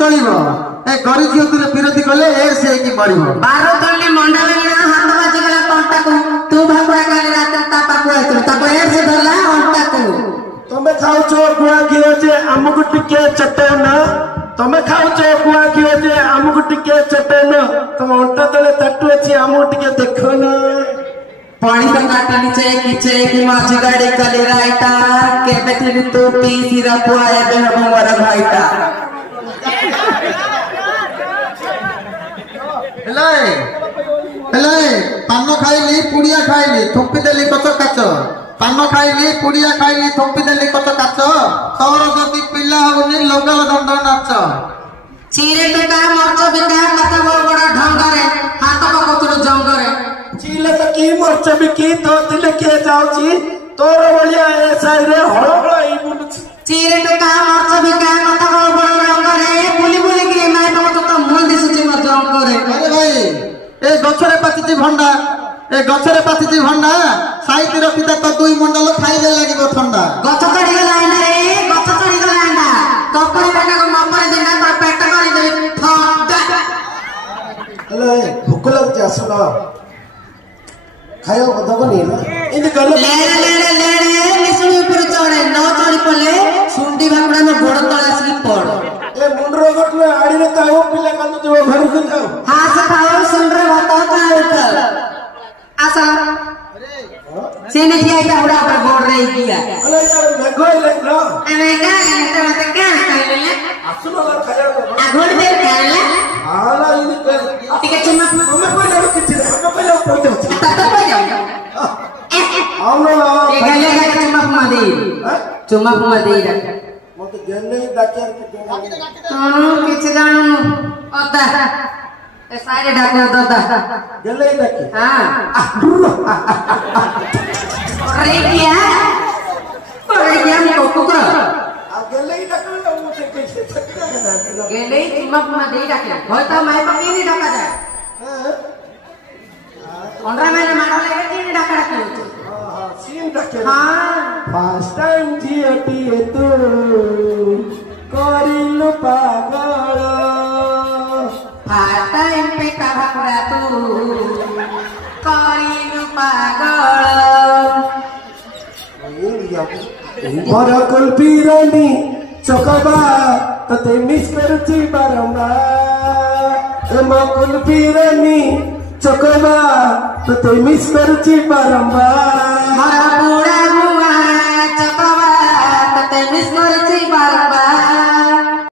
चलिबो ए गरी झियो तुले विरोधी कले ए से की मरिबो 12 तले मंडा लगे हाथ बाजी गला कंटा को तू भागुआ काली रात ता पापु आइतो ता ए से धरला अंटा को तमे खाउछो गुआ घियो जे हमकु टिके चटेन तमे खाउछो गुआ घियो जे हमकु टिके चटेन तम अंटा तले तट्टू अछि हमकु टिके देखो न पानी तो काटा नीचे कीचे की माछ गाड़ी कली राइटा के बेथि तू पी सिरा पुआए बे हमर भाईटा हेले पान खाइली पुड़िया खाइली थोपी देली कच काच पान खाइली पुड़िया खाइली थोपी देली कच काच तोर जदि पिला होनी लगल दंड नाच चीरे टका मरच बिका कत बड़ ढंगरे हाथ पकतुर जंगरे चीले तो की मरच बिकी तो दिले के जाउची तोर बलिया ए साइरे हळहळई बुलुची चीरे टका मरच बिका कत बड़ ढंगरे बुली बुली के माय तो मूल दिसुची म जंगरे अरे भाई ए गछरे पाचिची भंडा ए गछरे पाचिची भंडा साइति रखिता तो दुई मंडल खाइले लागिबो ठंडा गछ चढ़ी गला अंडा रे गछ चढ़ी गला अंडा कपड़े बेटा को नंबर देना तो पेट मारी दे ठंडा हेलो भूख लग जा सुनो खायो दबनी ना इन गलो ले निसुनी ऊपर चढ़े न चढ़ी पले सुंडी भाकुड़ा में गोड़ तळे आसी पड़ ए मुंडरो गटले आड़ी रे ताओ पिला कांदो जो घर को जाओ हां से खाओ सुंडरे भात का उठल आसा सेने किया का उड़ा पर गोड़ रही किया अरे यार मैं कोई ले लो अरे का तो मत का कहले असुनो ला खाया आ गोड़ दे कहले आला इन के ठीक है चुम्मा तुम कोई ले किछ हम पहले पहुंचो तत पे जाओ आओ ना ये गले का चुम्मा फुमा दे मत गेले डाक्टर के किछ जानू ओदा ए सारे ढाको दादा गेले डाके हां अरे क्या को कुकुर आ गेले डाके मुझे कैसे छटका गेले चुम्मा फुमा दे डाके होता मैं पकी नहीं ढका जाए ओंडरा मैंने मारो ले के ढका रखे हां सीन डाके हां फर्स्ट टाइम जियती तू करिलु पागल फर्स्ट टाइम पे कहा पूरा तू करिलु पागल मोर कुल्फी रानी चोकबा तते मिस करची बारंबार मो कुल्फी रानी चोकबा तते मिस करची बारंबार मोर पूरा